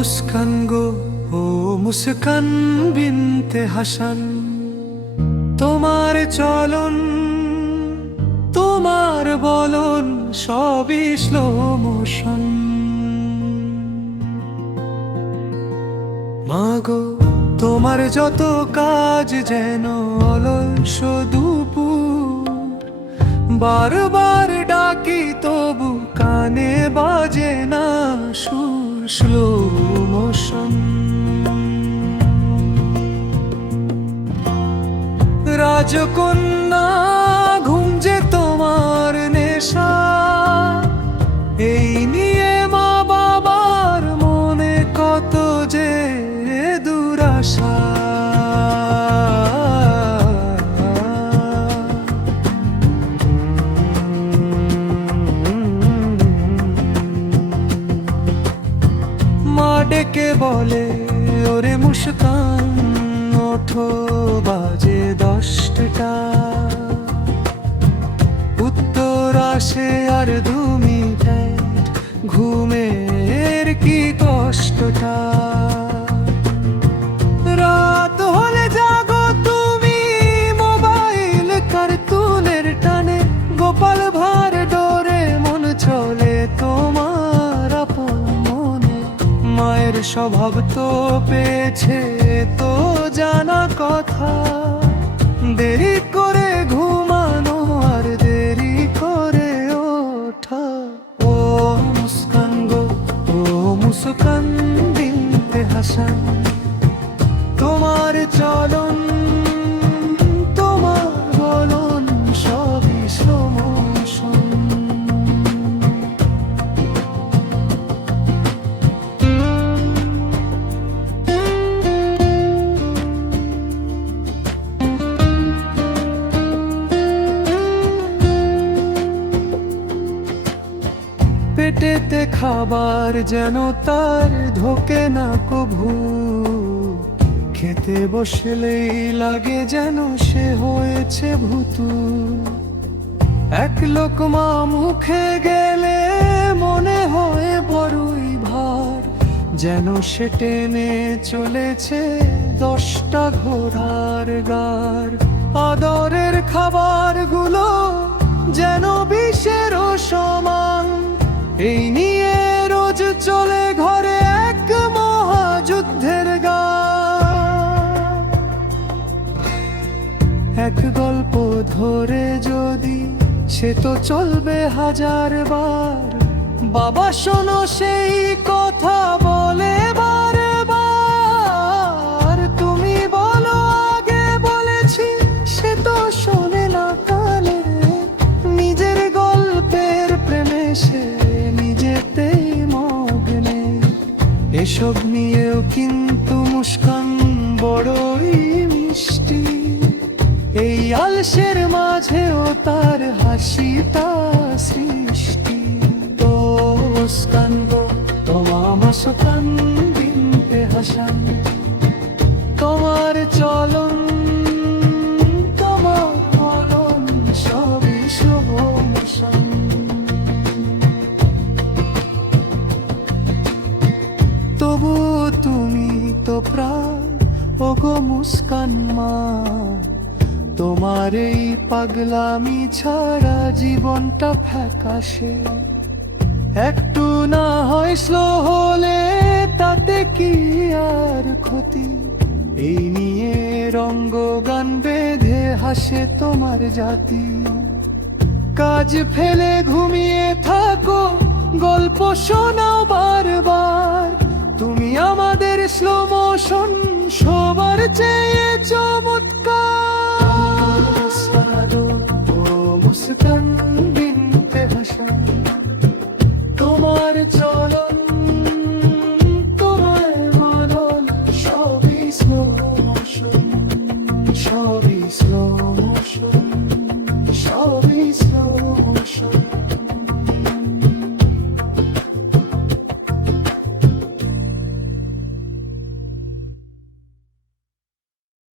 মুস্কান গো, ও মুস্কান বিনতে হাসান, তোমার চলন তোমার বলন সবই স্লো মোশন। মাগো তোমার যত কাজ যেন অলস দুপুর, বারবার ডাকি তবু কানে বাজে না সুর, স্লো মোশন। রাজকন্যা ঘুম যে তোমার নেশা, এই নিয়ে মা বাবার মনে কত যে দুরাশা। মা ডেকে বলে ওরে মুস্কান, ওঠো বাজে 10টা, উত্তর আসে আর 2 মিনিট, ঘুমের কি কষ্টটা। রাত হলে জাগো তুমি মোবাইল কার্টুনের টানে, গোপাল ভাঁড় ডোরে মন চলে তোমার আপন মনে। মায়ের স্বভাব তো পেয়েছে তো জানা কথা, দেরি করে ঘুমানো আর দেরি করে ওঠা। ও মুস্কান গো, ও মুস্কান বিনতে হাসান, তোমার চলন তোমার বলন সবই স্লো মোশন। পেটেতে খাবার যেন তার ঢোকে না কভু, খেতে বসলেই লাগে যেন সে হয়েছে ভুতু। এক লোকমা মুখে গেলে মনে হয় বড়ই ভার, যেন সে টেনে চলেছে 10টা ঘোড়ার গাড়। আদরের খাবারগুলো যেন বিষের সমান, এই নিয়ে রোজ চলে ঘরে এক মহাযুদ্ধের গান। এক গল্প ধরে যদি সে তো চলবে 1000 বার, বাবা শোনো সেই কথা বলে বারবার। তুমি বলো আগে বলেছি, সে তো শোনে না কানে, নিজের গল্পের প্রেমে সে নিজেতেই মগ্নে। এসব নিয়েও কিন্তু মুস্কান বড়ই মিষ্টি, এই আলসের মাঝেও তার হাসিটা সৃষ্টি। তো মুস্কান গো, তোমার মুস্কান বিনতে হাসান, তোমার চলন তোমার বলন সবই স্লো মোশন। তবু তুমি তো প্রাণ, ওগো মুস্কান মা, তোমার এই পাগলামি ছাড়া জীবনটা ফ্যাকাশে। একটু না হয় স্লো হলে তাতে কি আর ক্ষতি, এই নিয়ে রঙ্গ গান বেঁধে হাসে তোমার জাতি। কাজ ফেলে ঘুমিয়ে থাকো, গল্প শোনাও বারবার, তুমি আমাদের স্লো মোশন সবার চেয়ে চমৎকার। ও মুস্কান বিনতে হাসান, তোমার চলন তোমার বলন সবই স্লো মোশন, সবই